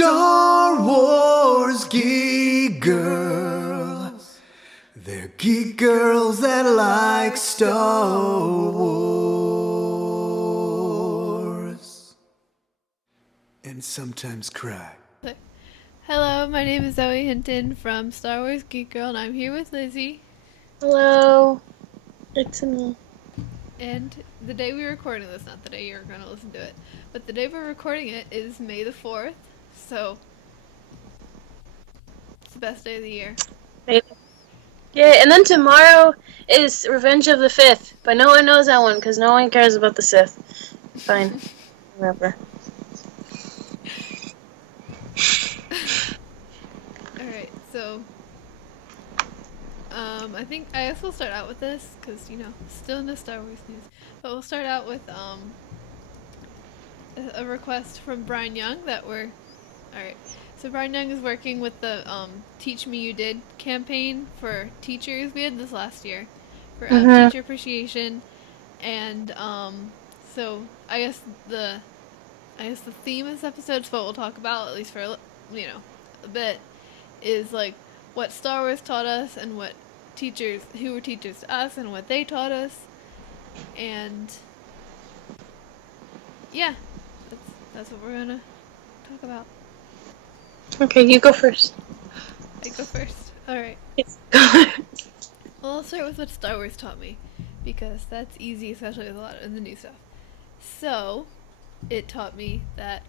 Star Wars geek girls. They're geek girls that like Star Wars. And sometimes cry. Hello, my name is Zoe Hinton from Star Wars Geek Girl, and I'm here with Lizzie. Hello, it's me. And the day we're recording this, not the day you're going to listen to it, but the day we're recording it is May the 4th, so it's the best day of the year. Yeah, and then tomorrow is Revenge of the 5th, but no one knows that one because no one cares about the Sith. Fine, whatever. Alright, so I think I guess we'll start out with this because, still no Star Wars news, but we'll start out with a request from Brian Young that we're alright. So Brian Young is working with the Teach Me You Did campaign for teachers. We had this last year for teacher appreciation, and so I guess the theme of this episode is what we'll talk about, at least for a bit, is like what Star Wars taught us and what teachers who were teachers to us and what they taught us, and yeah, that's what we're gonna talk about. Okay, you go first. I go first. Alright. Yes. Well, I'll start with what Star Wars taught me, because that's easy, especially with a lot of the new stuff. So, it taught me that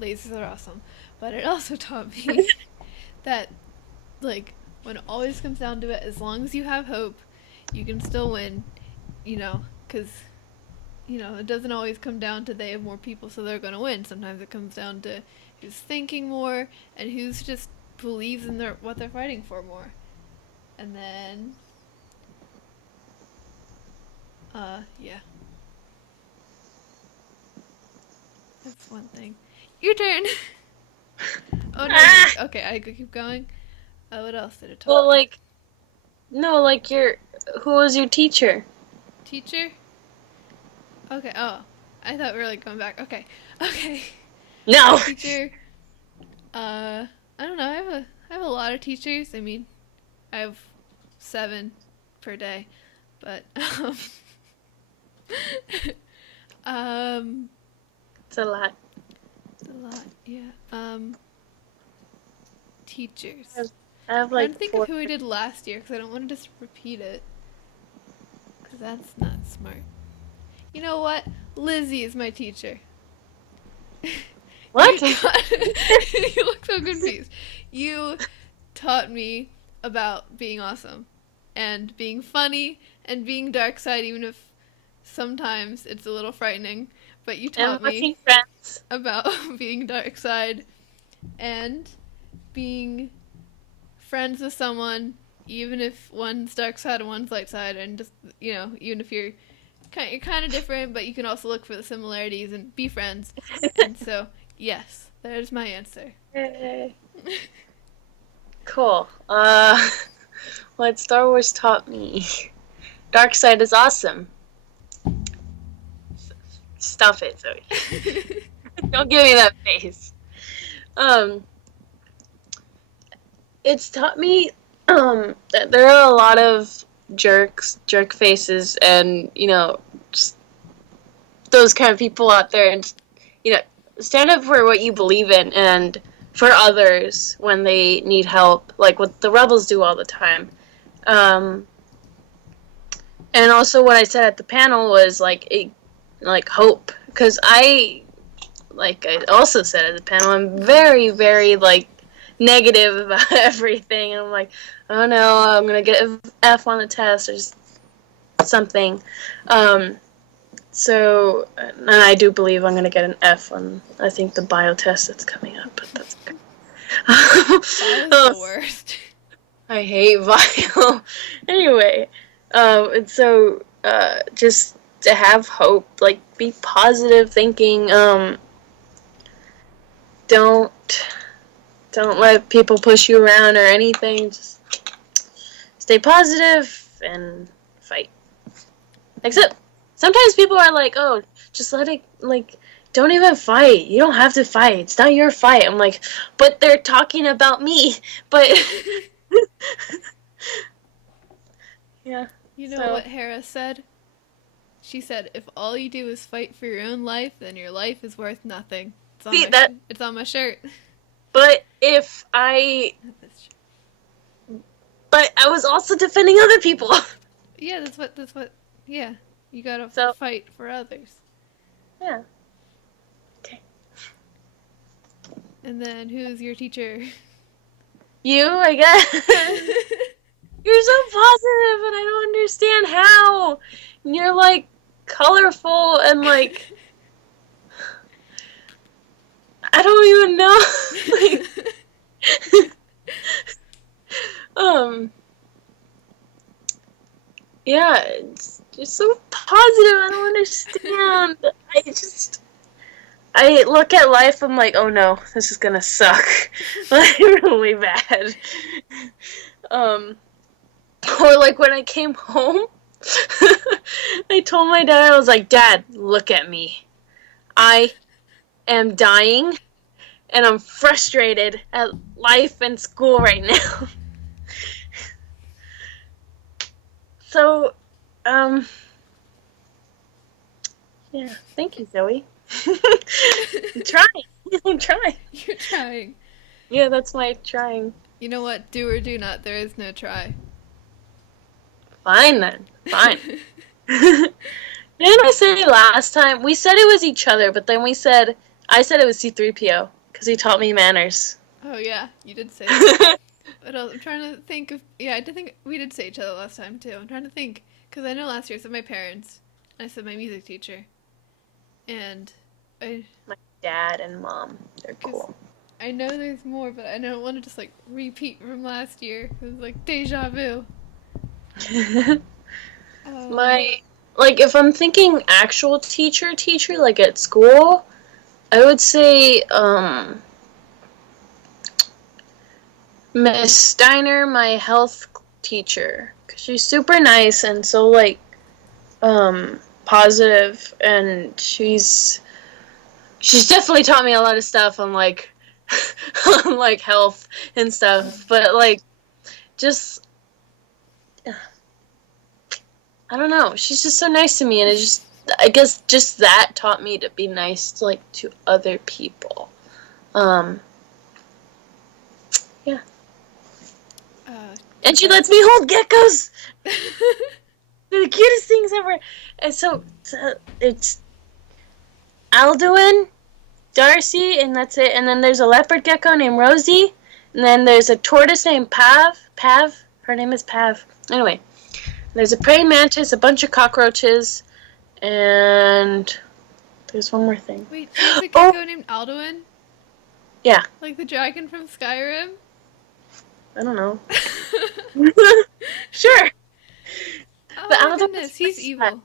lasers are awesome, but it also taught me that, like, when it always comes down to it, as long as you have hope, you can still win, because, it doesn't always come down to they have more people, so they're going to win. Sometimes it comes down to who's thinking more and who's just believes in what they're fighting for more. And then yeah, that's one thing. Your turn. Oh no. Okay, I could keep going. What else did it talk? Well, who was your teacher? Teacher? Okay. Oh, I thought we were going back. Okay. No. Teacher. I don't know. I have a lot of teachers. I mean, I have 7 per day, but It's a lot. It's a lot. Yeah. Teachers. I have I'm trying to think of who we did last year because I don't want to just repeat it, because that's not smart. You know what? Lizzie is my teacher. What? You look so confused. You taught me about being awesome and being funny and being dark side, even if sometimes it's a little frightening. But you taught me about being dark side and being friends with someone, even if one's dark side and one's light side, and just even if you're kind of different, but you can also look for the similarities and be friends. And so, yes, there's my answer. Yay. Cool. What Star Wars taught me. Dark side is awesome. Stop it, Zoe. Don't give me that face. It's taught me that there are a lot of jerk faces, and just those kind of people out there, and stand up for what you believe in and for others when they need help, like what the rebels do all the time. And also what I said at the panel was hope, because I also said at the panel, I'm very, very negative about everything, and I'm like, oh no, I'm gonna get an F on the test or just something. So, and I do believe I'm gonna get an F on, I think, the bio test that's coming up, but that's okay. Bio's the worst. I hate bio. Anyway, and so just to have hope, be positive thinking. Don't let people push you around or anything. Just stay positive and fight. Except sometimes people are like, oh, just let it don't even fight. You don't have to fight. It's not your fight. I'm like, but they're talking about me. But yeah. You know So- what Hera said? She said, if all you do is fight for your own life, then your life is worth nothing. It's on, See, my, it's on my shirt. But but I was also defending other people. Yeah, that's what, yeah. You gotta So- fight for others. Yeah. Okay. And then, who's your teacher? You, I guess. You're so positive, and I don't understand how. And you're like colorful and like I don't even know. Yeah, it's just so positive. I don't understand. I look at life. I'm like, oh no, this is gonna suck, like really bad. Or like when I came home, I told my dad, I was like, Dad, look at me. I am dying, and I'm frustrated at life and school right now. So, yeah, thank you, Zoe. I'm trying. I'm trying. You're trying. Yeah, that's my trying. You know what? Do or do not. There is no try. Fine then. Fine. Didn't I say last time? We said it was each other, but then I said it was C3PO because he taught me manners. Oh yeah, you did say that. What else? I'm trying to think of. Yeah, I did think we did say each other last time too. I'm trying to think because I know last year I said my parents, and I said my music teacher, and My dad and mom, they're 'Cause- cool. I know there's more, but I don't want to just like repeat from last year. It was like deja vu. Like if I'm thinking actual teacher, like at school, I would say Miss Steiner, my health teacher, because she's super nice and so like positive, and she's definitely taught me a lot of stuff on like on like health and stuff, but like just I don't know, she's just so nice to me, and I guess just that taught me to be nice to like to other people. Yeah. And she lets me hold geckos. They're the cutest things ever. And so it's Alduin, Darcy, and that's it. And then there's a leopard gecko named Rosie. And then there's a tortoise named Pav. Her name is Pav. Anyway, there's a praying mantis, a bunch of cockroaches, and there's one more thing. Wait, there's a gecko named Alduin? Yeah. Like the dragon from Skyrim? I don't know. Sure. Oh But my Alduin goodness, is he's pretty evil. sad.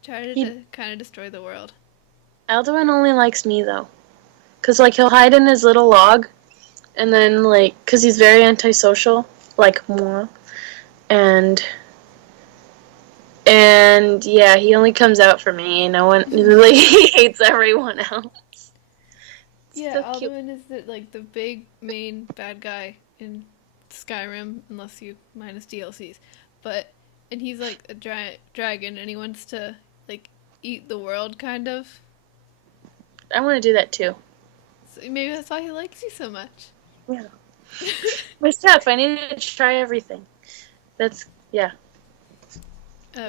He tried He- to kind of destroy the world. Alduin only likes me, though. Because, like, he'll hide in his little log, and then, like, because he's very antisocial, like, moi. And, yeah, he only comes out for me. No one, like, he hates everyone else. Yeah, So cute. Alduin is the big main bad guy in Skyrim, unless you minus DLCs. And he's like a dragon, and he wants to like eat the world, kind of. I want to do that, too. So maybe that's why he likes you so much. Yeah. My stuff, I need to try everything. Yeah.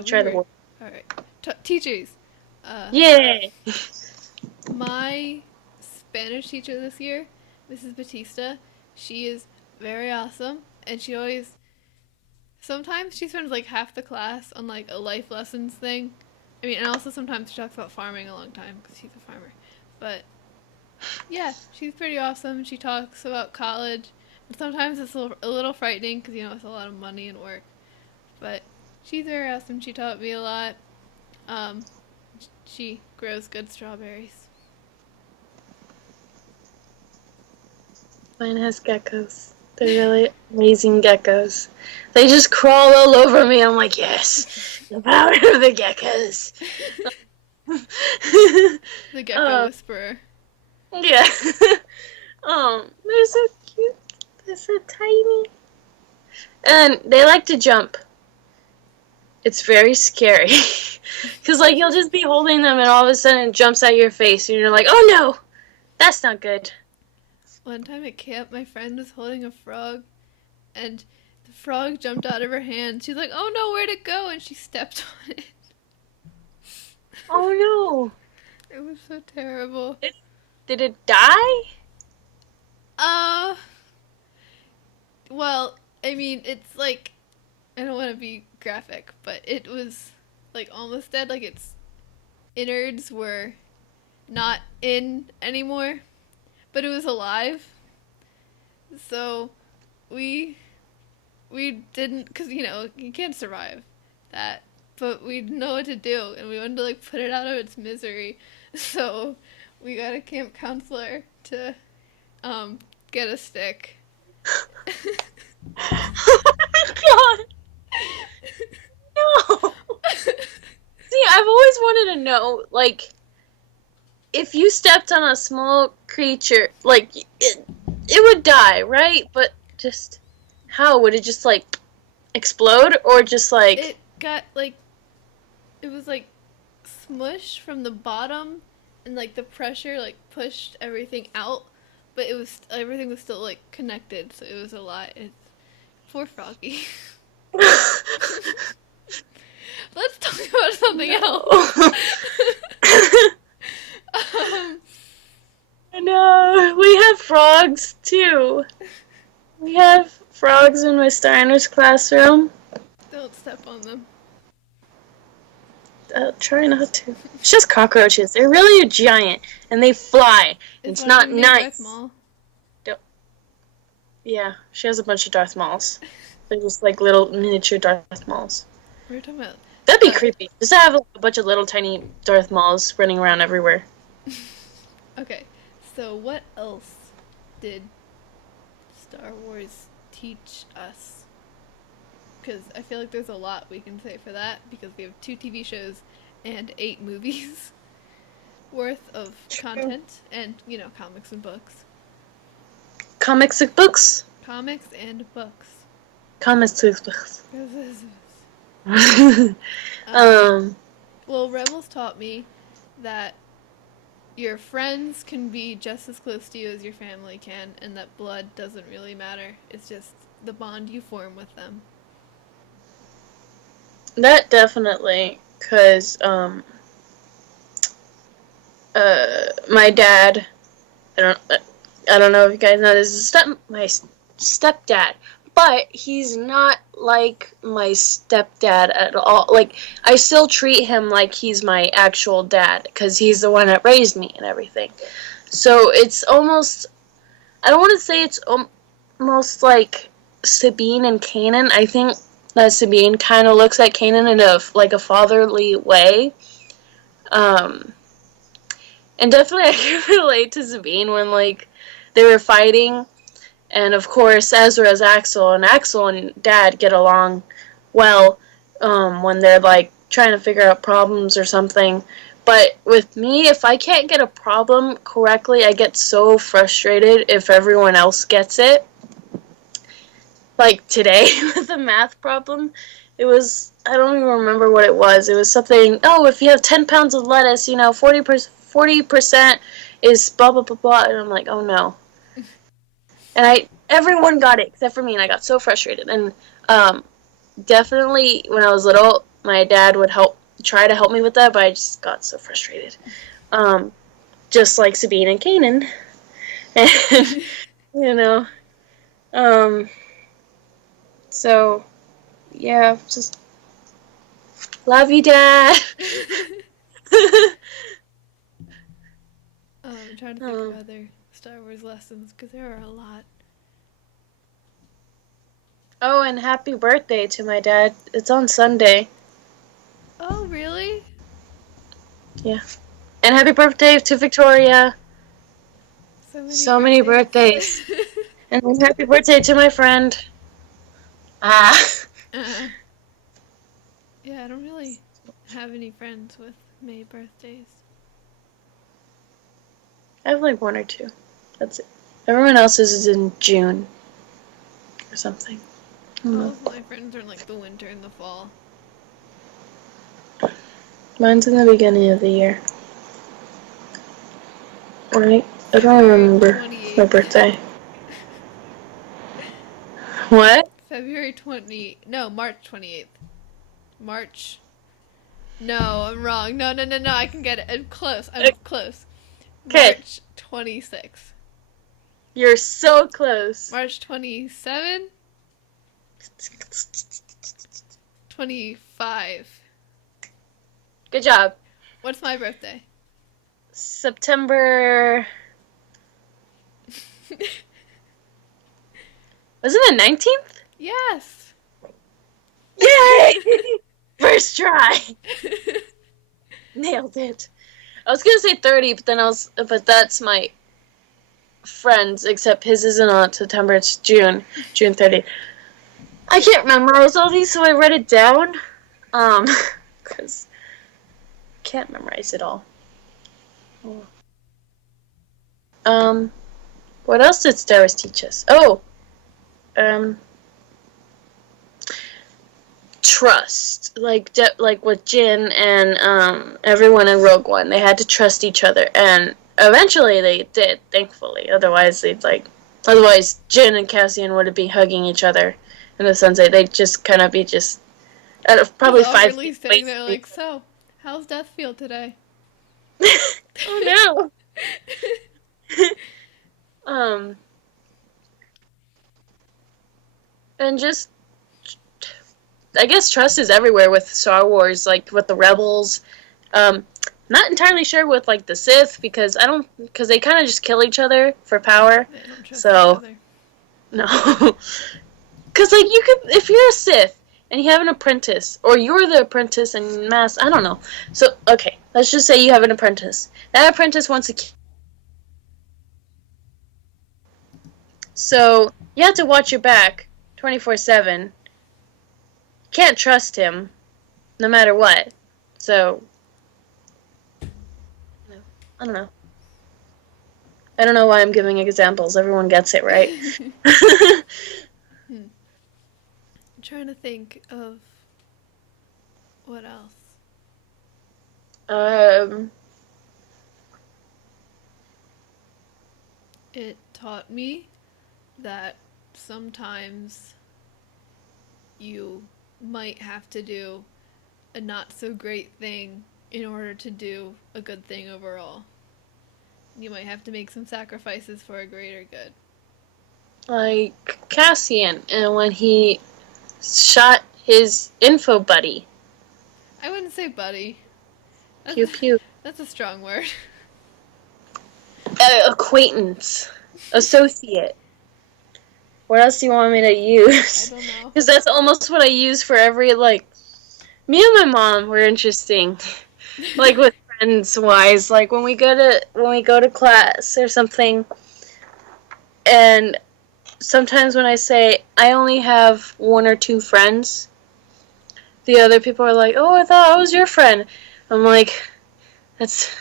Try the world. All right, teachers. Yay! My Spanish teacher this year, Mrs. Batista, she is very awesome, and she always. Sometimes she spends like half the class on like a life lessons thing. I mean, and also sometimes she talks about farming a long time because she's a farmer. But yeah, she's pretty awesome. She talks about college. And sometimes it's a little frightening because, you know, it's a lot of money and work. But she's very awesome. She taught me a lot. She grows good strawberries. Mine has geckos. They're really amazing geckos. They just crawl all over me. I'm like, yes, the power of the geckos. The gecko whisperer. Yeah. They're so cute. They're so tiny. And they like to jump. It's very scary. Because, like, you'll just be holding them and all of a sudden it jumps at your face and you're like, oh no! That's not good. One time at camp, my friend was holding a frog, and the frog jumped out of her hand. She's like, oh no, where'd it go? And she stepped on it. Oh It was so terrible. no. Did it die? Well, I mean, it's like, I don't want to be graphic, but it was like almost dead. Like its innards were not in anymore, but it was alive. So we didn't, because you can't survive that, but we didn't know what to do, and we wanted to like put it out of its misery. So we got a camp counselor to get a stick. Oh my god. No. See, I've always wanted to know, like, if you stepped on a small creature, like, it would die, right? But just, how? Would it just, like, explode? Or just, like... It got, like, it was, like, smushed from the bottom, and, like, the pressure, like, pushed everything out, but everything was still, like, connected, so it was a lot. Poor Froggy. Let's talk about something else. No, we have frogs, too. We have frogs in my Steiner's classroom. Don't step on them. Try not to. It's just cockroaches. They're really giant, and they fly. It's not nice. Yeah, she has a bunch of Darth Mauls. They're just like little miniature Darth Mauls. What are you talking about? That'd be creepy. Just to have a bunch of little tiny Darth Mauls running around everywhere. Okay, so what else did Star Wars teach us? Because I feel like there's a lot we can say for that, because we have 2 TV shows and 8 movies worth of content, and, comics and books. Comics and books? Comics and books. Comics and books. Well, Rebels taught me that your friends can be just as close to you as your family can, and that blood doesn't really matter. It's just the bond you form with them. That definitely, because, my dad, I don't know if you guys know, this is my stepdad, but he's not like my stepdad at all. Like, I still treat him like he's my actual dad, because he's the one that raised me and everything. So it's almost, I don't want to say it's almost like Sabine and Kanan. I think that Sabine kind of looks at Kanan in a fatherly way. And definitely I can relate to Sabine when, like, they were fighting, and of course Ezra's Axel and Dad get along well when they're, like, trying to figure out problems or something. But with me, if I can't get a problem correctly, I get so frustrated if everyone else gets it. Like today with the math problem, it was, I don't even remember what it was. It was something, if you have 10 pounds of lettuce, 40% is blah, blah, blah, blah. And I'm like, oh no. And everyone got it except for me, and I got so frustrated. And definitely when I was little, my dad would try to help me with that, but I just got so frustrated. Just like Sabine and Kanan. And, so, yeah, just love you, Dad. I'm trying to think of other Star Wars lessons, because there are a lot. Oh, and happy birthday to my dad. It's on Sunday. Oh, really? Yeah. And happy birthday to Victoria. So many birthdays. And then happy birthday to my friend. Yeah, I don't really have any friends with May birthdays. I have like one or two. That's it. Everyone else's is in June or something. I don't All know. of my friends are in like the winter and the fall. Mine's in the beginning of the year. Alright. I don't February remember my 28th. birthday. What? February 20. No, March 28th. March. No, I'm wrong. No, no, no, no. I can get it. I'm close. I'm close. Okay. March 26th. You're so close. March 27. 25. Good job. What's my birthday? September. Wasn't it 19th? Yes. Yay! First try. Nailed it. I was gonna say 30, but that's my friend's, except his isn't on September, it's June 30th. I can't memorize all these, so I wrote it down. Because I can't memorize it all. What else did Star Wars teach us? Trust. Like with Jin and everyone in Rogue One, they had to trust each other, and eventually they did, thankfully. Otherwise Jin and Cassian would have been hugging each other in the sunset. They'd just kind of be just out of probably 5 awkwardly feet sitting away there from like, so, how's Death feel today? Oh no. And just, I guess trust is everywhere with Star Wars, like with the Rebels. Not entirely sure with like the Sith because they kind of just kill each other for power. They don't trust So each other. no, because like you could, if you're a Sith and you have an apprentice, or you're the apprentice and I don't know. So okay, let's just say you have an apprentice. That apprentice wants to. So you have to watch your back 24/7. Can't trust him, no matter what. So, I don't know. I don't know why I'm giving examples. Everyone gets it, right? I'm trying to think of what else. It taught me that sometimes you might have to do a not so great thing in order to do a good thing overall. You might have to make some sacrifices for a greater good. Like Cassian, and when he shot his info buddy. I wouldn't say buddy. Pew pew. That's a strong word. Acquaintance. Associate. What else do you want me to use? I don't know. Because that's almost what I use for every, like... Me and my mom were interesting. Like, with friends-wise. Like, when we go to class or something, and sometimes when I say, I only have 1 or 2 friends, the other people are like, oh, I thought I was your friend. I'm like, that's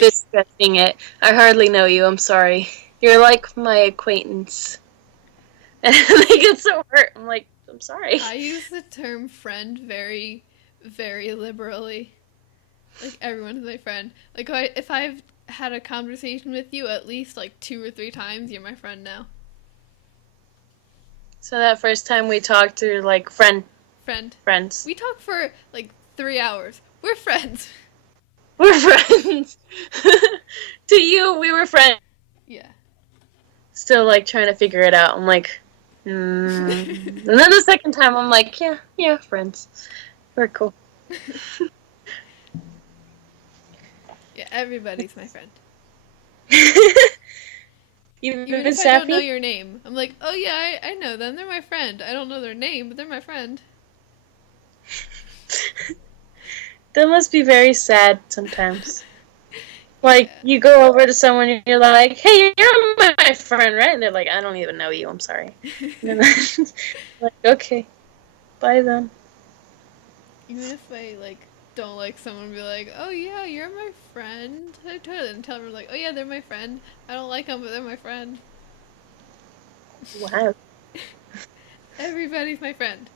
disgusting it. I hardly know you, I'm sorry. You're like my acquaintance. And they get so hurt. I'm like, I'm sorry. I use the term friend very, very liberally. Like, everyone's my friend. Like, if I've had a conversation with you at least, like, 2 or 3 times, you're my friend now. So that first time we talked, we were like, friends. We talked for, like, 3 hours. We're friends. We're friends. To you, we were friends. Yeah. Still, like, trying to figure it out. I'm like, And then the second time, I'm like, yeah, friends. We're cool. Yeah, everybody's my friend. Even Even if I don't know your name. I'm like, oh yeah, I know them. They're my friend. I don't know their name, but they're my friend. That must be very sad sometimes. Like, you go over to someone and you're like, hey, you're my friend, right? And they're like, I don't even know you, I'm sorry. And then, like, okay, bye then. Even if I, like, don't like someone be like, oh yeah, you're my friend. I totally and tell them like, oh yeah, they're my friend. I don't like them, but they're my friend. Wow. Everybody's my friend.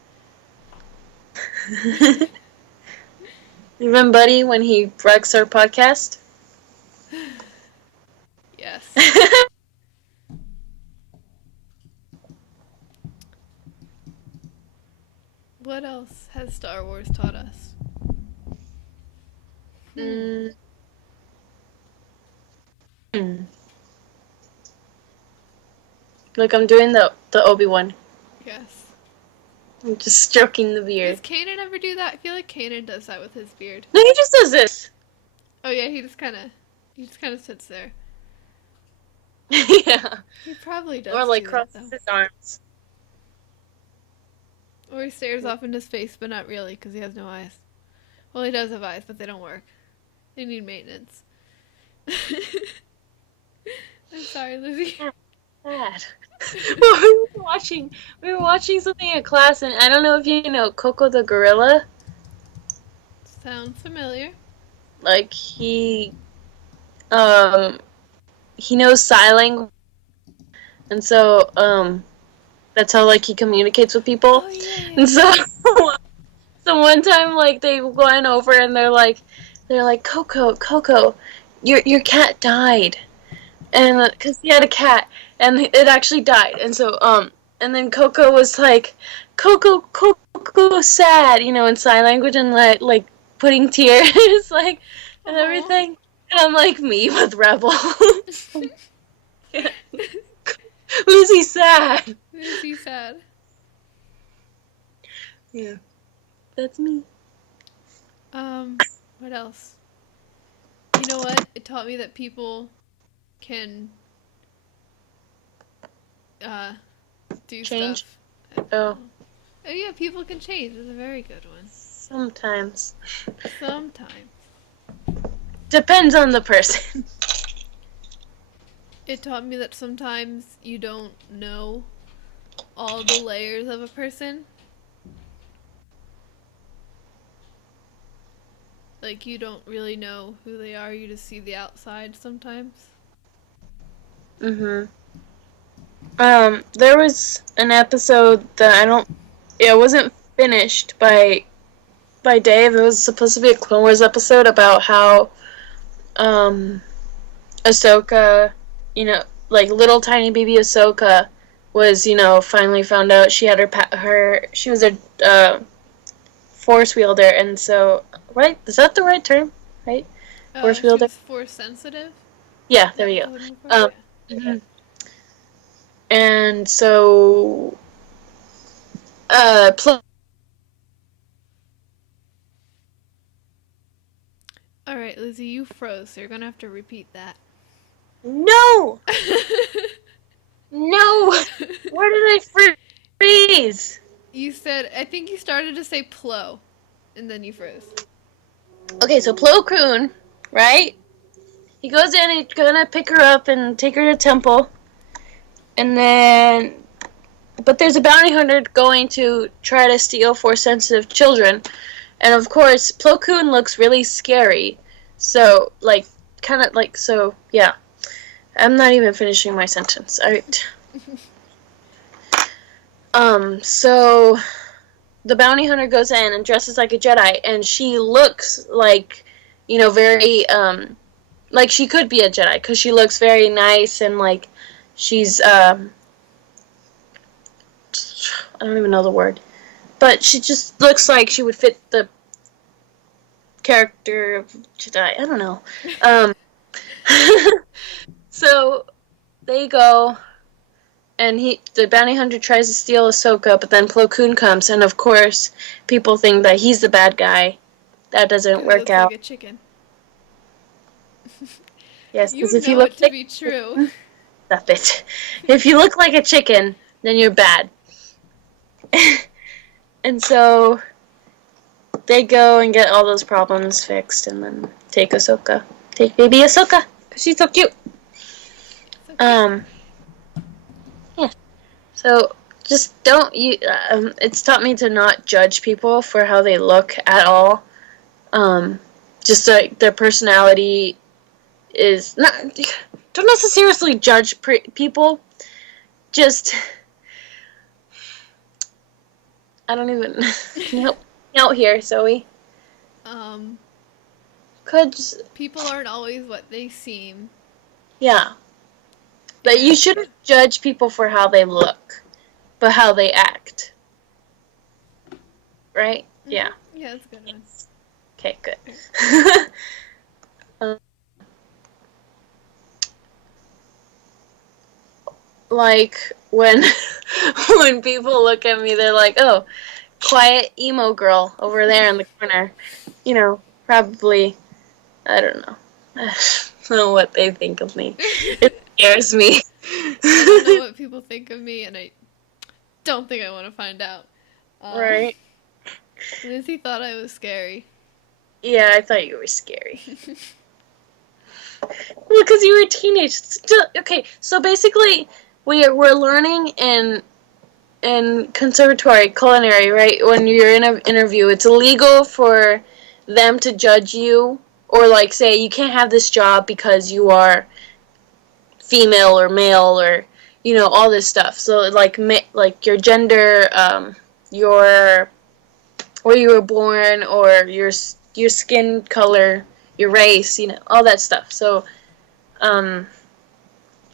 Even Buddy when he wrecks our podcast? Yes. What else has Star Wars taught us? Mm. Look, I'm doing the Obi-Wan. Yes. I'm just stroking the Does beard. Kanan ever do that? I feel like Kanan does that with his beard. No, he just does this. Oh yeah, he just kind of sits there. Yeah. He probably does. Or like do that, crosses though. his arms. Or he stares off into space, but not really, because he has no eyes. Well, he does have eyes, but they don't work. They need maintenance. I'm sorry, Lizzie. Sad. Well, we were watching something in class, and I don't know if you know Coco the gorilla. Sounds familiar. Like he knows sign language, and so that's how like he communicates with people. Oh yeah. And so so one time like they went over and they're like Coco, your cat died, and because he had a cat and it actually died, and so and then Coco was like Coco sad, in sign language and like putting tears like and everything, and I'm like me with Rebel. Yeah. Lizzie sad. Lizzie sad. Yeah, that's me. What else? You know what? It taught me that people can do Change? stuff. Oh, Oh yeah, people can change. It's a very good one. sometimes. Sometimes. Depends on the person. It taught me that sometimes you don't know all the layers of a person. Like, you don't really know who they are, you just see the outside sometimes. Mm-hmm. There was an episode that it wasn't finished by Dave. It was supposed to be a Clone Wars episode about how, Ahsoka, like little tiny baby Ahsoka was, finally found out she had she was a, force wielder, and so, right? Is that the right term? Right? Force She wielder? was force sensitive. Yeah, there we go. Mhm. And so, Alright, Lizzie, you froze, so you're gonna have to repeat that. no! No! Where did I freeze? You said, I think you started to say Plo, and then you froze. Okay, so Plo Koon, right? He goes in and he's gonna pick her up and take her to temple. And then, but there's a bounty hunter going to try to steal Force-sensitive children. And of course, Plo Koon looks really scary. So, like, yeah. I'm not even finishing my sentence. Alright. So the bounty hunter goes in and dresses like a Jedi, and she looks like, very, like she could be a Jedi, because she looks very nice, and like, she's, I don't even know the word, but she just looks like she would fit the character of Jedi. I don't know. So they go, and the bounty hunter tries to steal Ahsoka, but then Plo Koon comes, and of course, people think that he's the bad guy. That doesn't work out. Like a chicken. Yes, You because if you know look it to be true. Stop it. If you look like a chicken, then you're bad. And so they go and get all those problems fixed, and then take Ahsoka. Take baby Ahsoka, because she's so cute. Yeah. So just don't you. It's taught me to not judge people for how they look at all. Just like their personality is not. Don't necessarily judge people. Just I don't even. Can you help me out here, Zoe? Um, Could People aren't always what they seem. yeah, but you And shouldn't judge people for how they look, but how they act. Right? Yeah. yeah, that's a good one. Okay, good. um, like when when people look at me, they're like, "Oh, quiet emo girl over there in the corner." You know, probably I don't know. I don't know what they think of me. It scares me. I don't know what people think of me, and I don't think I want to find out. Right? Lizzie thought I was scary. Yeah, I thought you were scary. Well, because you were a teenager. Still, okay, so basically, we're learning in conservatory culinary, right? When you're in an interview, it's illegal for them to judge you or like say you can't have this job because you are female or male or all this stuff. So like your gender, your where you were born or your skin color, your race, all that stuff. So um,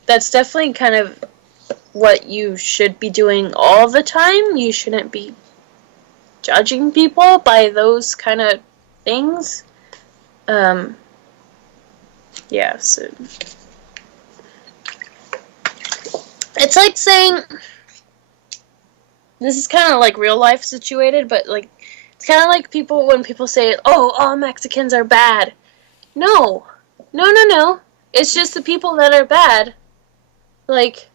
that's definitely kind of what you should be doing all the time. You shouldn't be judging people by those kind of things. Um, yeah, so it's like saying this is kind of like real life situated, but like it's kind of like people when people say, "Oh, all Mexicans are bad." No, no, no, no. It's just the people that are bad. Like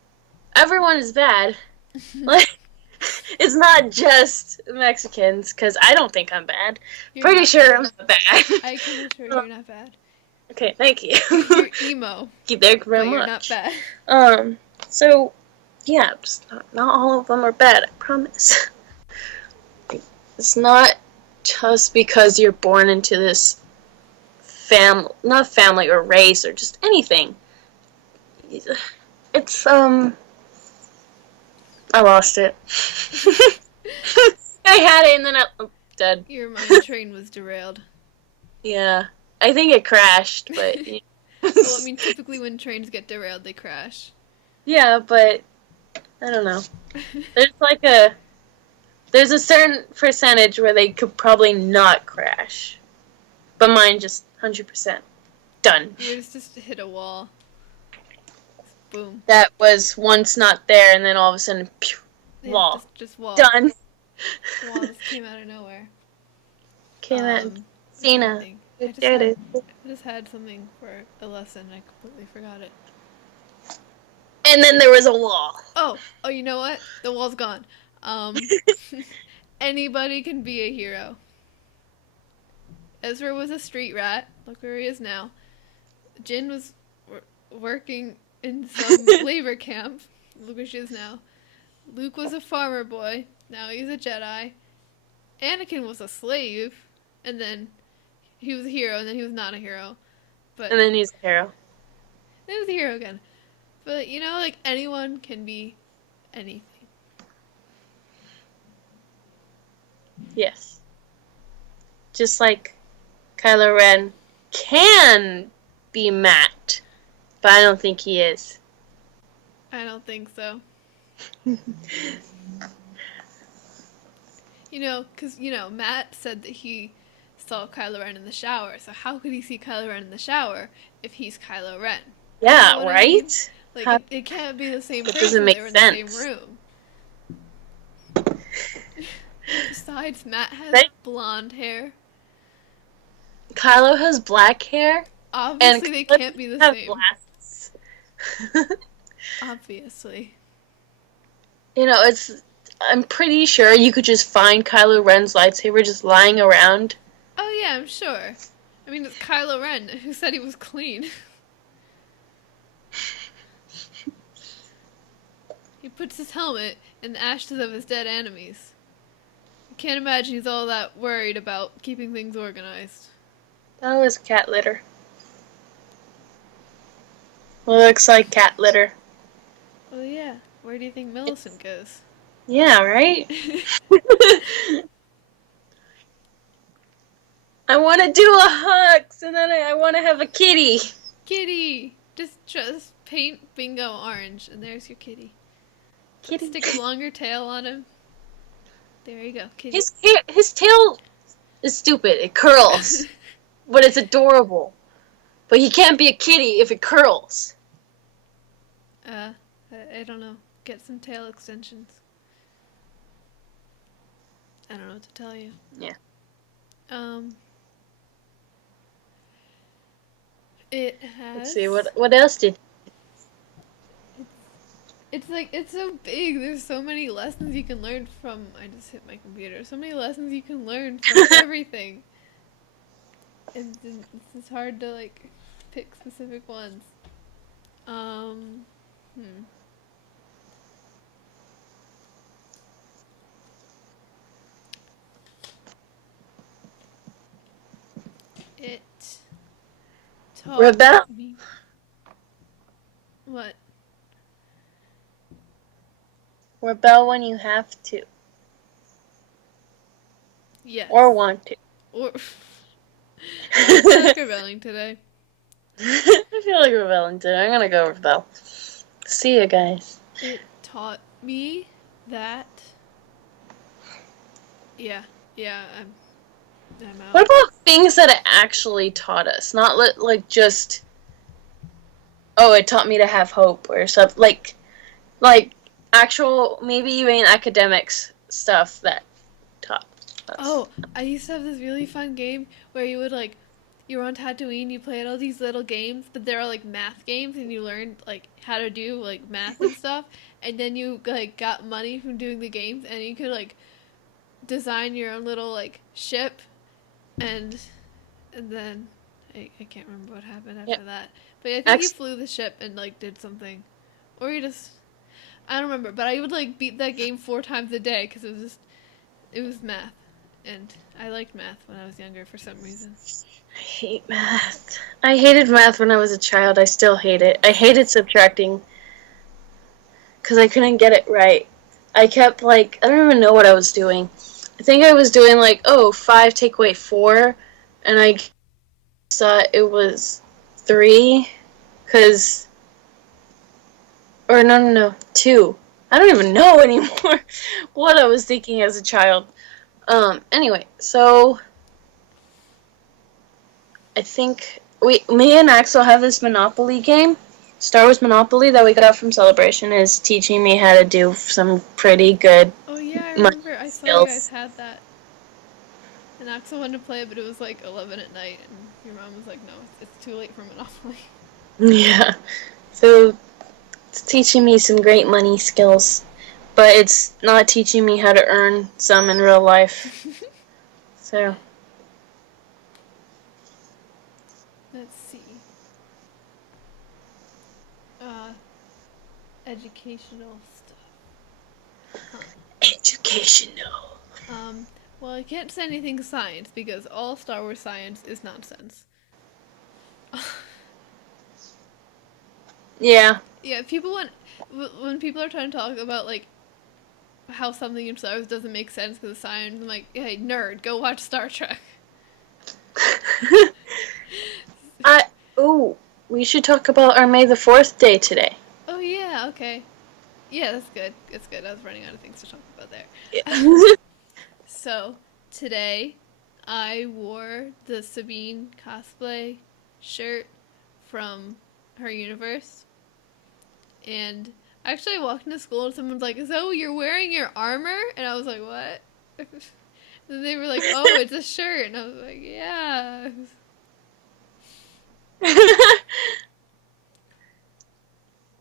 everyone is bad. Like it's not just Mexicans, because I don't think I'm bad. You're Pretty not sure bad. I'm not bad. I can assure you're not bad. Okay, thank you. You're emo, Thank you very but much. you're not bad. So, yeah, not all of them are bad, I promise. It's not just because you're born into this not family or race or just anything. It's, I lost it. I had it and then I'm dead. Your mind train was derailed. Yeah. I think it crashed, but... Well, I mean, typically when trains get derailed, they crash. Yeah, but I don't know. There's a certain percentage where they could probably not crash. But mine just 100%. Done. Yours just hit a wall. Boom. That was once not there, and then all of a sudden, pew, Yeah, wall. just wall. Done. Wall just came out of nowhere. Came out. I Cena. think. You did it. I just had something for a lesson. I completely forgot it. And then there was a wall. Oh, you know what? The wall's gone. Anybody can be a hero. Ezra was a street rat. Look where he is now. Jin was working in some labor camp. Look where she is now. Luke was a farmer boy. Now he's a Jedi. Anakin was a slave. And then he was a hero, and then he was not a hero. But And then he's a hero. then he was a hero again. But, like, anyone can be anything. Yes. Just like Kylo Ren can be Matt, but I don't think he is. I don't think so. Because, Matt said that he saw Kylo Ren in the shower. So how could he see Kylo Ren in the shower if he's Kylo Ren? Yeah, You know what I right? mean? Like, How- it can't be the same That person doesn't when make they were in sense. the same room. Besides, Matt has Right. blonde hair. Kylo has black hair. Obviously, they Kylo can't be the have same. glasses. Obviously. I'm pretty sure you could just find Kylo Ren's lightsaber just lying around. Oh, yeah, I'm sure. I mean, it's Kylo Ren. Who said he was clean? He puts his helmet in the ashes of his dead enemies. I can't imagine he's all that worried about keeping things organized. That was cat litter. Looks like cat litter. Oh yeah. Where do you think Millicent goes? Yeah, right? I want to do a hux, and then I want to have a kitty. Kitty! Just paint Bingo orange, and there's your kitty. Kitty. Stick a longer tail on him. There you go, kitty. His tail is stupid. It curls, but it's adorable. But he can't be a kitty if it curls. I don't know. Get some tail extensions. I don't know what to tell you. Yeah. It has. Let's see what else did. It's so big. There's so many lessons you can learn from. I just hit my computer. So many lessons you can learn from everything. It's hard to like pick specific ones. It taught Rebel. me what? Rebel when you have to. Yes. Or want to. Or I feel like rebelling today. I feel like rebelling today. I'm gonna go rebel. See you guys. It taught me that. Yeah, I'm out. What about things that it actually taught us? Not like just. Oh, it taught me to have hope or something like actual, maybe even academics stuff that taught us. Oh, I used to have this really fun game where you would like, you were on Tatooine, you played all these little games, but they're all like math games, and you learned like how to do like math and stuff, and then you like got money from doing the games, and you could like design your own little like ship, and then I can't remember what happened after that, but I think you flew the ship and like did something, or you just. I don't remember, but I would like beat that game 4 times a day because it was math, and I liked math when I was younger for some reason. I hate math. I hated math when I was a child. I still hate it. I hated subtracting because I couldn't get it right. I kept like, I don't even know what I was doing. I think I was doing like, 5 take away 4, and I thought it was 3 because. Or no, 2. I don't even know anymore what I was thinking as a child. Anyway, so I think me and Axel have this Monopoly game. Star Wars Monopoly that we got from Celebration is teaching me how to do some pretty good. Oh yeah, I remember. I saw you guys had that. And Axel wanted to play it, but it was like 11 at night, and your mom was like, "No, it's too late for Monopoly." Yeah, so it's teaching me some great money skills, but it's not teaching me how to earn some in real life. So. Let's see. Educational stuff. Huh. Educational. Well, I can't say anything science because all Star Wars science is nonsense. Yeah. Yeah, when people are trying to talk about like how something in Star Wars doesn't make sense because of science, I'm like, hey, nerd, go watch Star Trek. We should talk about our May the 4th day today. Oh yeah, okay. Yeah, that's good. That's good. I was running out of things to talk about there. Yeah. So, today, I wore the Sabine cosplay shirt from her universe. And actually, I walked into school and someone's like, Zoe, you're wearing your armor? And I was like, what? And they were like, oh, it's a shirt. And I was like, yeah.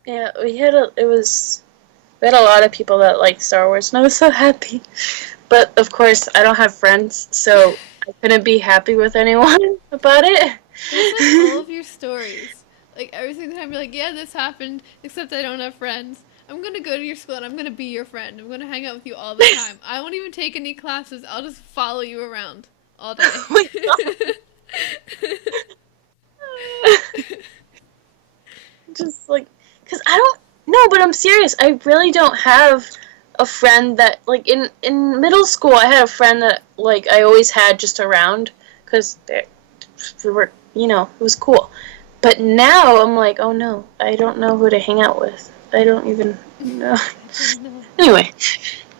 Yeah, we had a lot of people that liked Star Wars, and I was so happy. But of course, I don't have friends, so I couldn't be happy with anyone about it. It's like all of your stories. Like every single time you're like, yeah, this happened, except I don't have friends. I'm gonna go to your school and I'm gonna be your friend. I'm gonna hang out with you all the time. I won't even take any classes. I'll just follow you around all day. Oh my God. Just like, because I don't, no, but I'm serious. I really don't have a friend that, like, in middle school, I had a friend that, like, I always had just around, because we were, it was cool. But now I'm like, oh no, I don't know who to hang out with. I don't even know. No. Anyway,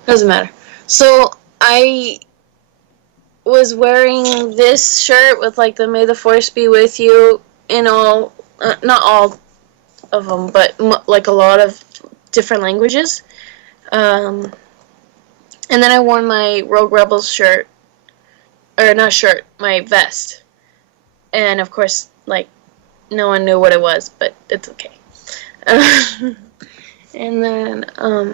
doesn't matter. So I was wearing this shirt with like the "May the Force be with you" in all, not all of them, but like a lot of different languages. Um, and then I wore my Rogue Rebels shirt, or not shirt, my vest. And of course, like, no one knew what it was, but it's okay. And then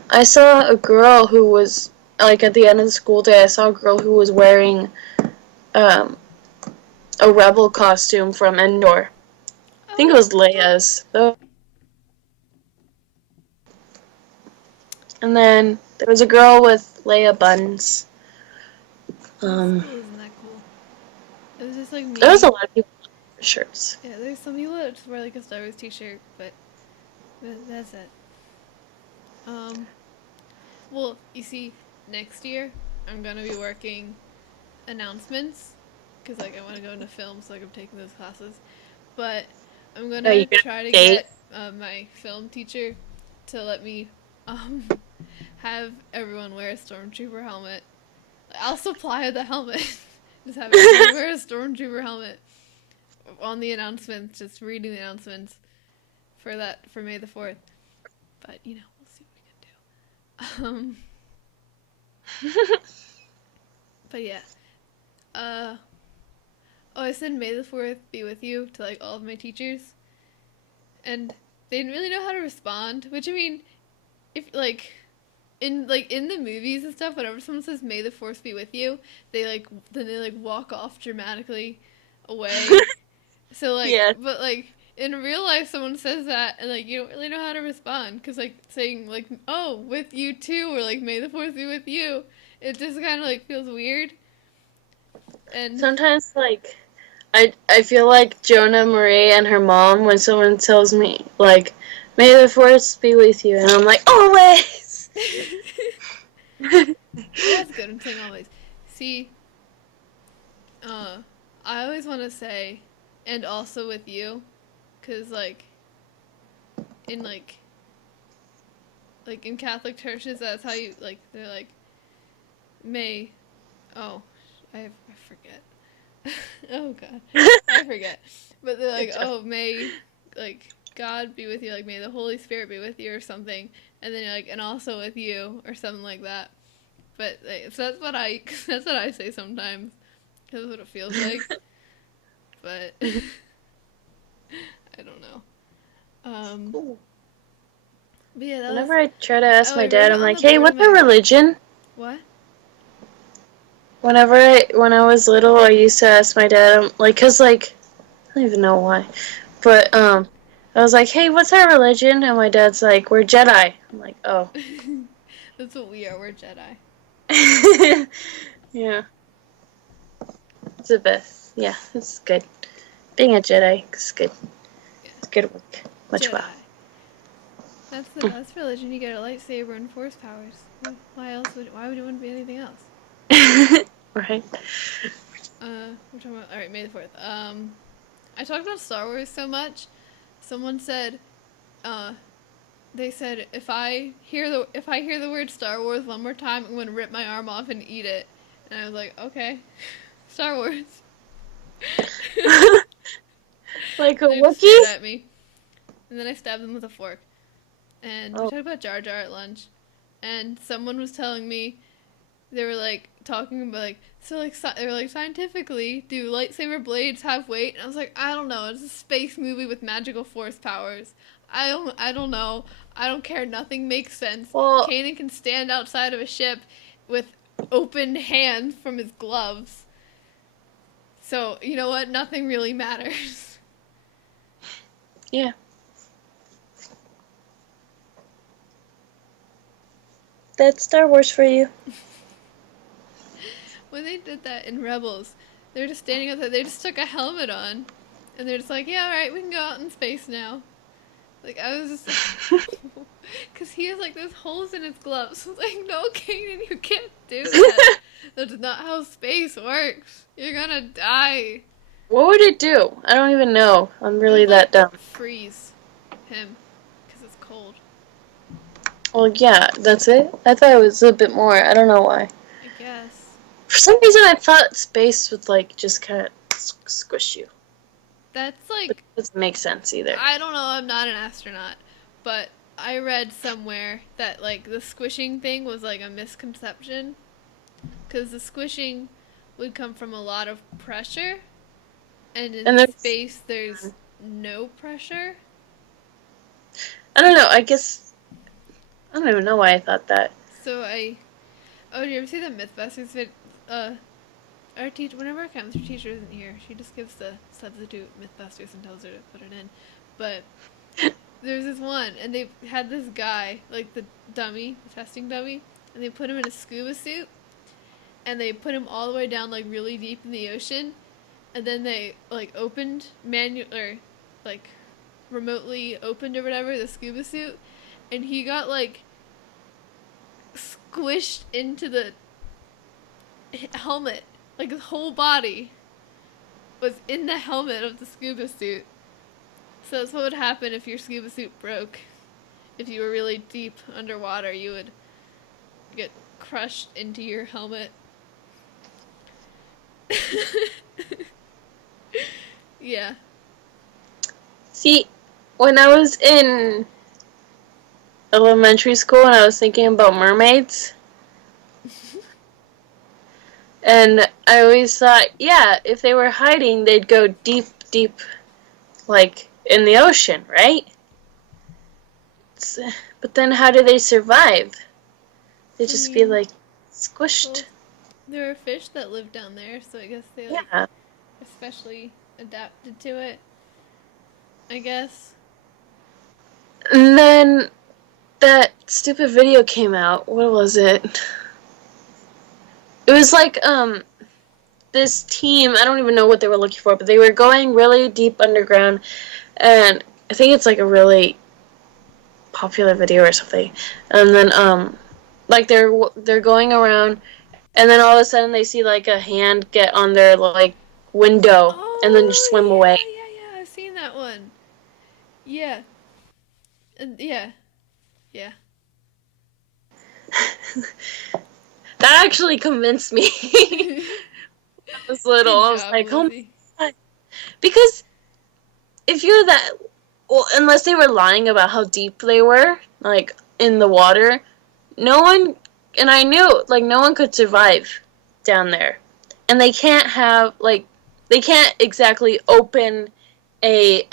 I saw a girl who was, like, at the end of the school day, I saw a girl who was wearing um, a rebel costume from Endor. I think it was Leia's. And then there was a girl with Leia buns. School isn't that cool. It was just like me. There was a lot of people with shirts. Yeah, there's some people that just wear like a Star Wars t-shirt, but that's it. Well, you see, next year I'm gonna be working announcements because like I want to go into film, so like I'm taking those classes. But I'm gonna try to get my film teacher to let me um have everyone wear a stormtrooper helmet. I'll supply the helmet. Just have everyone wear a stormtrooper helmet on the announcements, just reading the announcements for May the 4th. But we'll see what we can do. But yeah. Oh, I said May the 4th be with you to like all of my teachers. And they didn't really know how to respond, which I mean, if like in the movies and stuff, whenever someone says May the Force be with you, they walk off dramatically away. So like, yeah. But like in real life, someone says that, and like you don't really know how to respond, because like saying like, oh, with you too, or like May the Force be with you, it just kind of like feels weird. And sometimes like I feel like Jonah Marie and her mom when someone tells me like, "May the Force be with you," and I'm like, always. That's good. I'm saying always. See, I always want to say, and also with you, because like in like in Catholic churches, that's how you like. They're like, May. Oh, I forget. Oh God, I forget. But they're like, oh, may like God be with you, like may the Holy Spirit be with you, or something. And then you're like, and also with you, or something like that. But like, so that's what I say sometimes. That's what it feels like. But I don't know. Cool. But yeah, whenever I try to ask my dad, I'm like, hey, what's your religion? What? When I was little, I used to ask my dad, like, cause like, I don't even know why, but I was like, hey, what's our religion? And my dad's like, we're Jedi. I'm like, oh. That's what we are. We're Jedi. Yeah. It's the best. Yeah, it's good. Being a Jedi is good. Yeah. It's good work. Much Jedi. well. That's religion. You get a lightsaber and force powers. Why would you want to be anything else? Right. We're talking about. All right, May the 4th. I talked about Star Wars so much. Someone said, they said if I hear the word Star Wars one more time, I'm gonna rip my arm off and eat it. And I was like, okay, Star Wars. Like a They Wookiee? stared at me, and then I stabbed them with a fork. And we talked about Jar Jar at lunch, and someone was telling me, they were like talking about like, so like they were like, scientifically, do lightsaber blades have weight? And I was like, I don't know. It's a space movie with magical force powers. I don't know. I don't care. Nothing makes sense. Well, Kanan can stand outside of a ship with open hands from his gloves. So you know what? Nothing really matters. Yeah. That's Star Wars for you. When they did that in Rebels, They're just standing out there. They just took a helmet on, and they're just like, yeah, all right, we can go out in space now. Like, I was just like, because he has like those holes in his gloves. I was like, no, Kaden, you can't do that. That's not how space works. You're gonna die. What would it do? I don't even know. I'm It really would like that dumb. freeze him because it's cold. Well, yeah, that's it. I thought it was a bit more. I don't know why. I guess. For some reason, I thought space would like just kind of squish you. That's But like, it doesn't make sense either. I don't know, I'm not an astronaut, but I read somewhere that like the squishing thing was like a misconception because the squishing would come from a lot of pressure, and in And there's, space there's no pressure. I don't know. I guess I don't even know why I thought that. So oh, do you ever see the Mythbusters our teacher, whenever our chemistry teacher isn't here, she just gives the substitute Mythbusters and tells her to put it in. But there's this one, and they had this guy, like the dummy, the testing dummy, and they put him in a scuba suit, and they put him all the way down, like really deep in the ocean, and then they like opened or like remotely opened or whatever the scuba suit, and he got like squished into the helmet. Like his whole body was in the helmet of the scuba suit. So that's what would happen if your scuba suit broke. If you were really deep underwater, you would get crushed into your helmet. Yeah. See, when I was in elementary school and I was thinking about mermaids, and I always thought, yeah, if they were hiding, they'd go deep, deep, like in the ocean, right? But then how do they survive? They just be like squished. Well, there are fish that live down there, so I guess they like Yeah. especially adapted to it. I guess. And then that stupid video came out. What was it? It was like this team, I don't even know what they were looking for, but they were going really deep underground, and I think it's like a really popular video or something. And then like they're going around, and then all of a sudden they see like a hand get on their like window and then just swim away. Yeah, I've seen that one. Yeah. Yeah. Yeah. That actually convinced me. I was little. I was like, oh Lizzy. my God. Because if you're that, well, unless they were lying about how deep they were, like in the water, no one, and I knew, like, no one could survive down there. And they can't have, like, they can't exactly open a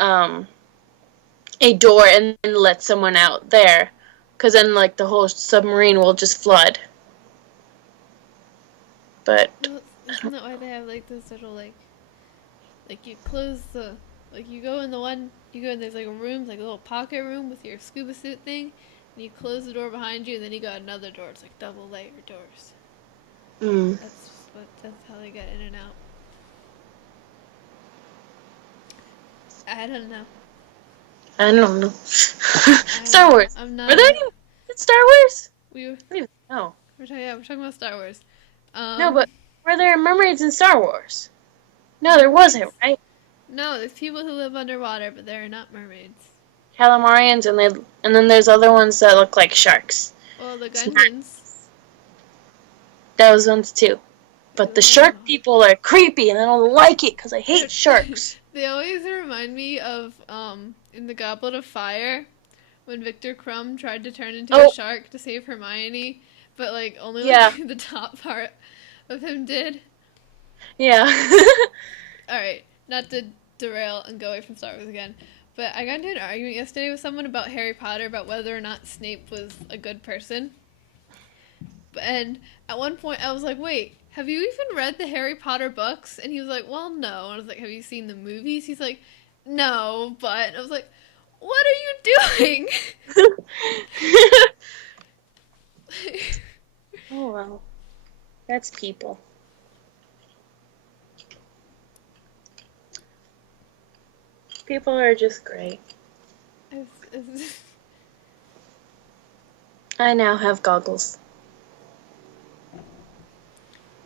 door and then let someone out there. Because then, like, the whole submarine will just flood. But Well, isn't that why they have like those little like you close the like you go in the one you go in there's like a room like a little pocket room with your scuba suit thing, and you close the door behind you, and then you got another door. It's like double layer doors. That's how they get in and out. I don't know. I don't know. Star Wars. I'm not. Were there any Star Wars? We were, I don't even know. we're talking about Star Wars. No, but were there mermaids in Star Wars? No, there wasn't, right? No, there's people who live underwater, but they're not mermaids. Calamarians, and then there's other ones that look like sharks. Well, the Gungans. Those ones too. But the shark people are creepy, and I don't like it because I hate sharks. They always remind me of in the Goblet of Fire when Victor Crumb tried to turn into a shark to save Hermione, but like only like the top part of him did. Yeah. Alright, not to derail and go away from Star Wars again, but I got into an argument yesterday with someone about Harry Potter, about whether or not Snape was a good person. And at one point I was like, wait, have you even read the Harry Potter books? And he was like, well, no. And I was like, have you seen the movies? He's like, no, but... And I was like, what are you doing? Oh, well. That's people. People are just great. It's- I now have goggles.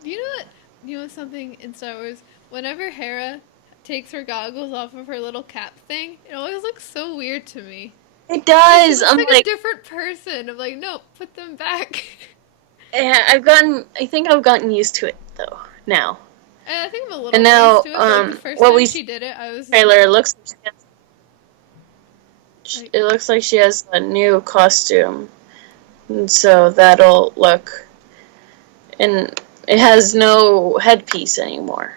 you know what? You know something in Star Wars? Whenever Hera takes her goggles off of her little cap thing, it always looks so weird to me. It Like, she does. looks I'm like a like, different person. I'm like, no, put them back. yeah, I think I've gotten used to it though now. And I think I'm a little And more used now, to it, but like the first what time we she did it, I was just trailer, like, it looks it looks like she has a new costume, and so that'll look, and it has no headpiece anymore.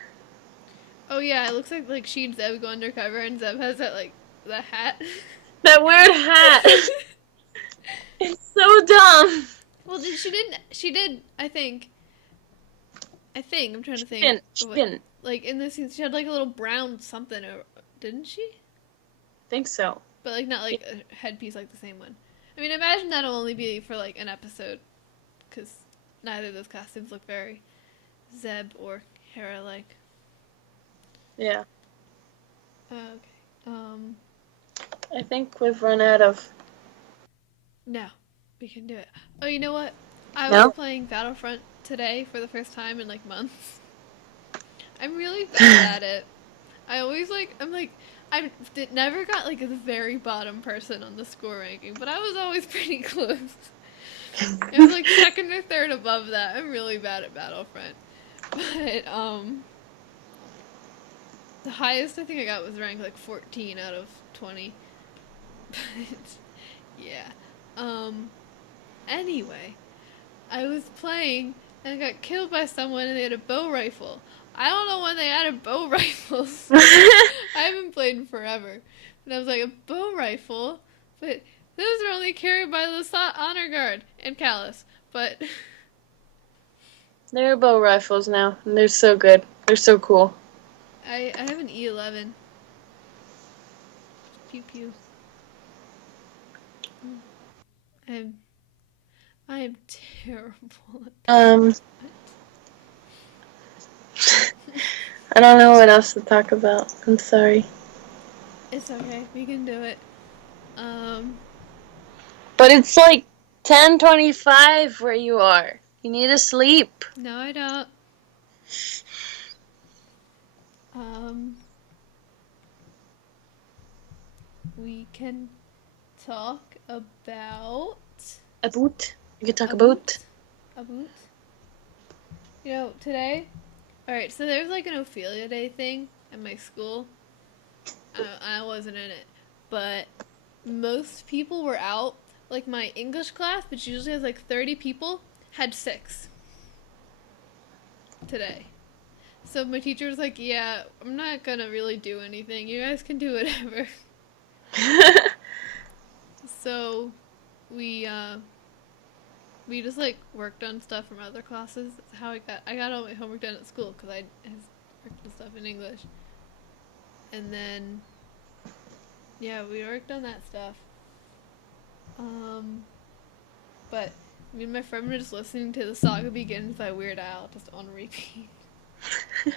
oh yeah, it looks like she and Zeb go undercover, and Zeb has that like the hat. That weird hat. It's so dumb. Well, she did. I'm trying to think. She What, didn't like in this scene, she had like a little brown something, didn't she? think so. But like not like a headpiece like the same one. I mean, imagine that'll only be for like an episode, because neither of those costumes look very Zeb or Hera like. Yeah, Okay. I think we've run out of. No, we can do it. Oh, you know what? I was No? playing Battlefront today for the first time in like months. I'm really bad at it. Never got like the very bottom person on the score ranking, but I was always pretty close. It was like second or third above that. I'm really bad at Battlefront. But the highest I think I got was ranked like 14 out of 20. But yeah. Anyway, I was playing and I got killed by someone and they had a bow rifle. I don't know when they added bow rifles. I haven't played in forever. And I was like, a bow rifle? But those are only carried by the honor guard and Callus. But They're bow rifles now, and they're so good. They're so cool. I have an E11. Pew pew. I'm I am terrible at that. I don't know what else to talk about. I'm sorry. It's okay. We can do it. But it's like 10:25 where you are. You need to sleep. No, I don't. Um, we can talk about A boot. You can talk a about. boot. You know, today. All right, so there's like an Ophelia Day thing at my school. I wasn't in it, but most people were out. Like my English class, which usually has like 30 people, had 6 today. So my teacher was like, "Yeah, I'm not gonna really do anything. You guys can do whatever." So we just like worked on stuff from other classes. That's how I got all my homework done at school because I worked on stuff in English. And then yeah, we worked on that stuff. But me and my friend were just listening to The Saga Begins by Weird Al just on repeat.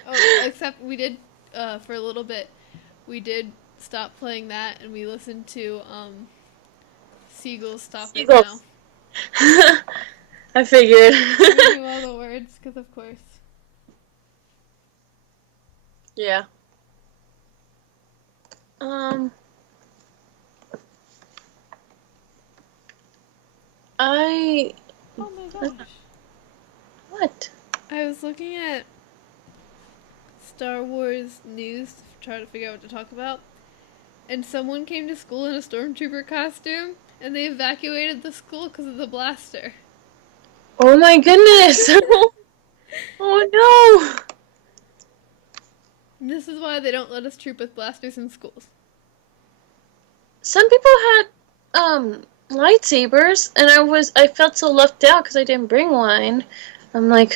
Oh, except we did for a little bit. We did stop playing that and we listened to Seagulls Stop It Now. Seagulls. I figured. We knew all the words because of course. Yeah. I. Oh my gosh. What? I was looking at Star Wars news to try to figure out what to talk about, and someone came to school in a stormtrooper costume, and they evacuated the school because of the blaster. Oh my goodness! Oh no! And this is why they don't let us troop with blasters in schools. Some people had lightsabers, and I felt so left out because I didn't bring one. I'm like,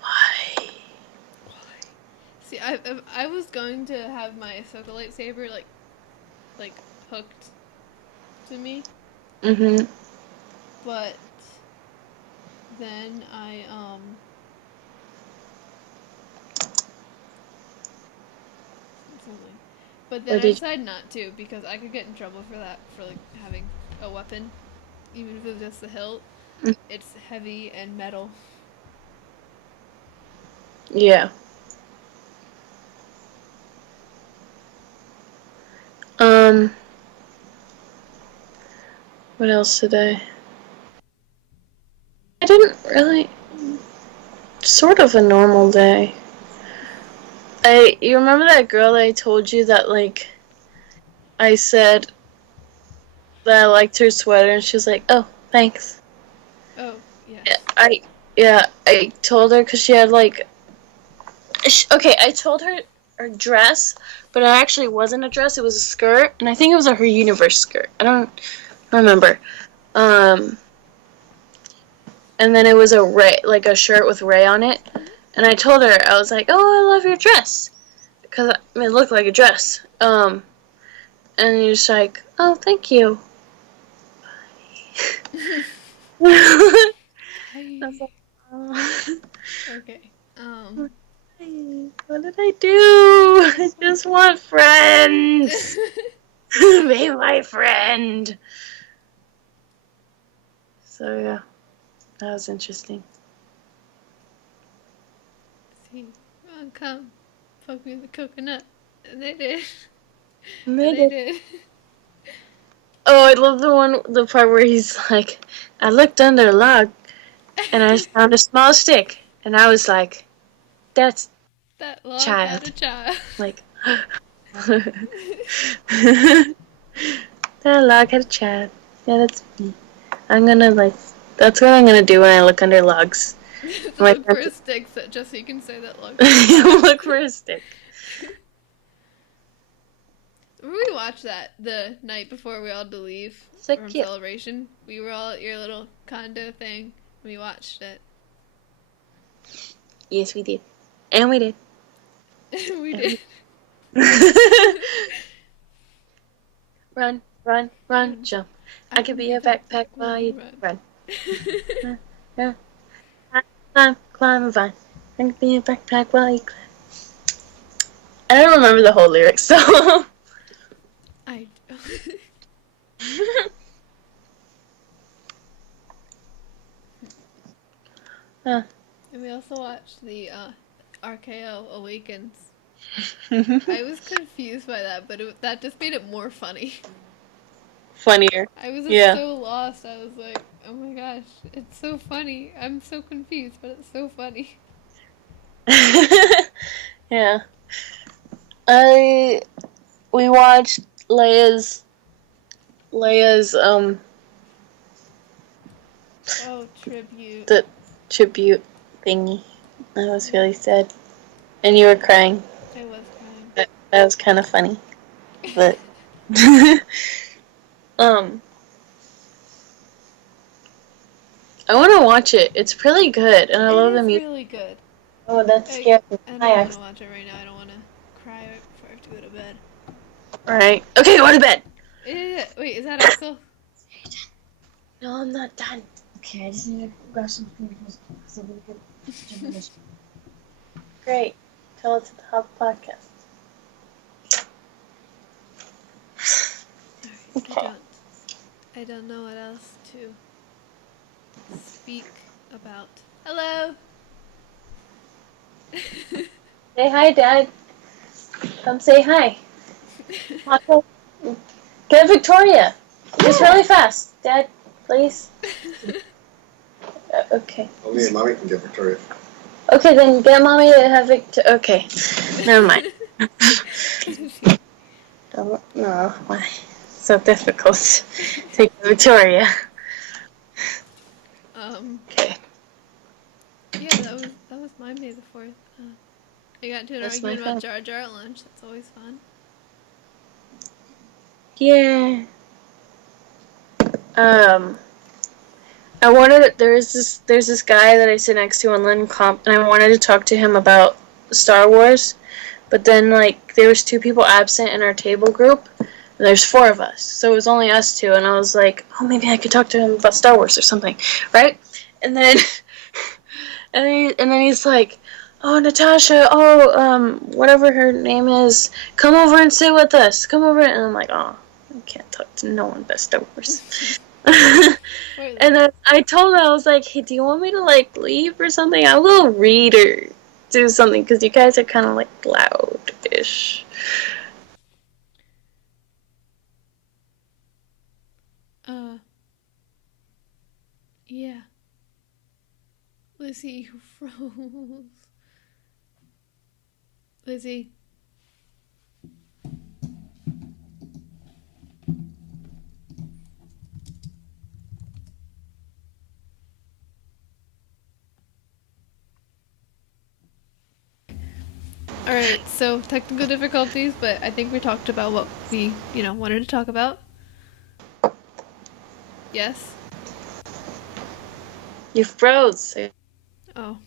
why? See, I was going to have my Ahsoka lightsaber like hooked to me, Mm-hmm. but then I something. But Or then I did decided not to because I could get in trouble for that, for like having a weapon, even if it was just the hilt. Mm. It's heavy and metal. Yeah. What else did I didn't really. Sort of a normal day. You remember that girl that I told you that, like, I said that I liked her sweater and she was like, oh, thanks. Oh, yes. I told her because she had, like, okay, I told her her dress, but it actually wasn't a dress, it was a skirt, and I think it was her universe skirt. I don't remember. And then it was a shirt with Ray on it, and I told her, I was like, oh, I love your dress, because it looked like a dress. And she's like, oh, thank you. I was like, oh. Okay. What did I do? I just want friends. Be my friend. So yeah, that was interesting. See, oh, come, poke me in the coconut, and they did. And And they they did. did. Oh, I love the part where he's like, I looked under a log and I found a small stick, and I was like, that's That log had a child. child. Like, that log had a child. Yeah, that's me. I'm gonna like. That's what I'm gonna do when I look under logs. To Like, look for a stick, so just so you can say that log had a child. look for a stick. Remember we watched that the night before we all had to leave So from cute. Celebration? We were all at your little condo thing. We watched it. Yes, we did, and we did. We did. Run, run, run, jump. I could be a backpack while you run. Run, climb a vine. I could be a backpack while you climb. I don't remember the whole lyrics, so. I. Huh. And we also watched the RKO Awakens. I was confused by that, but that just made it more funny. Funnier. I was just Yeah. so lost. I was like, oh my gosh, it's so funny. I'm so confused, but it's so funny. Yeah. We watched Leia's Oh, tribute. the tribute thingy. That was really sad. And you were crying. I was crying. That was kind of funny. But I want to watch it. It's really good, and I love the music. It's really good. Oh, that's scary. I don't want to watch it right now. I don't want to cry right before I have to go to bed. Alright. Okay, go to bed. Wait, is that Axel? No, I'm not done. Okay, I just need to grab some food because I'm going to get Great. Tell us to have a podcast. Okay. I don't know what else to speak about. Hello! Say hi, Dad. Come say hi. Get Victoria. Just really fast. Dad, please. Okay. Oh, me and Mommy can get Victoria. Okay, then get Mommy to have Victoria. Okay. Never mind. No, why? So difficult. Take Victoria. Okay. Yeah, that was my May the 4th. I got into an That's argument my about fun. Jar Jar at lunch. That's always fun. Yeah. There's this guy that I sit next to on London Comp, and I wanted to talk to him about Star Wars, but then like there was 2 people absent in our table group, and there's 4 of us, so it was only us 2, and I was like, oh, maybe I could talk to him about Star Wars or something, right? And then and then he's like, oh, Natasha, whatever her name is, come over and sit with us. Come over. And I'm like, oh, I can't talk to no one but Star Wars. And then I told her, I was like, hey, do you want me to, like, leave or something? I will read or do something, because you guys are kind of, like, loud-ish. Yeah. Lizzy, you froze. Lizzy. Alright, so technical difficulties, but I think we talked about what we, wanted to talk about. Yes? You froze. Oh.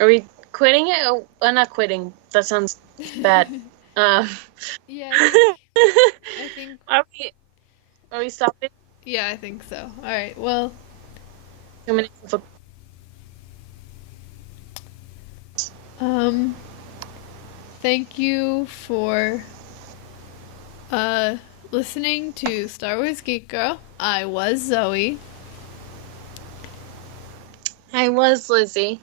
Are we quitting it? Oh, not quitting. That sounds bad. Um, Yeah, I think, are we stopping? yeah, I think so. Alright, well, 2 minutes of um, thank you for, uh, listening to Star Wars Geek Girl. I was Zoe. I was Lizzy.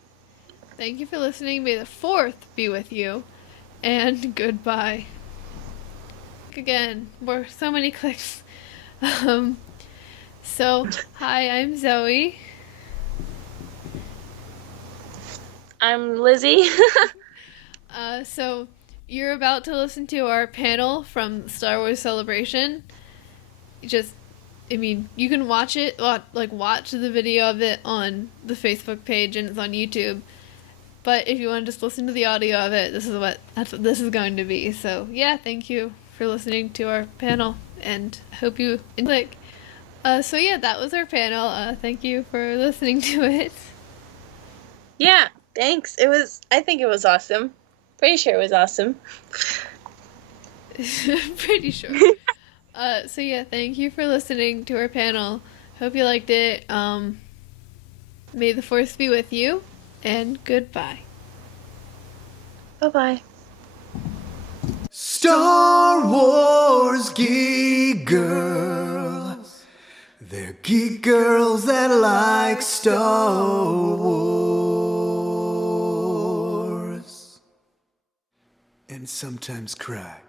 Thank you for listening. May the 4th be with you. And goodbye. Again, so many clicks. Um, so, hi, I'm Zoe. I'm Lizzy. So you're about to listen to our panel from Star Wars Celebration. Just, I mean, you can watch it, watch the video of it on the Facebook page, and it's on YouTube. But if you want to just listen to the audio of it, that's what this is going to be. So yeah, thank you for listening to our panel, and hope you enjoy. So yeah, that was our panel. Thank you for listening to it. Yeah, thanks. I think it was awesome. Pretty sure it was awesome. Pretty sure. So yeah, thank you for listening to our panel. Hope you liked it. May the force be with you, and goodbye. Bye-bye. Star Wars Geek Girls. They're geek girls that like Star Wars. And sometimes cry.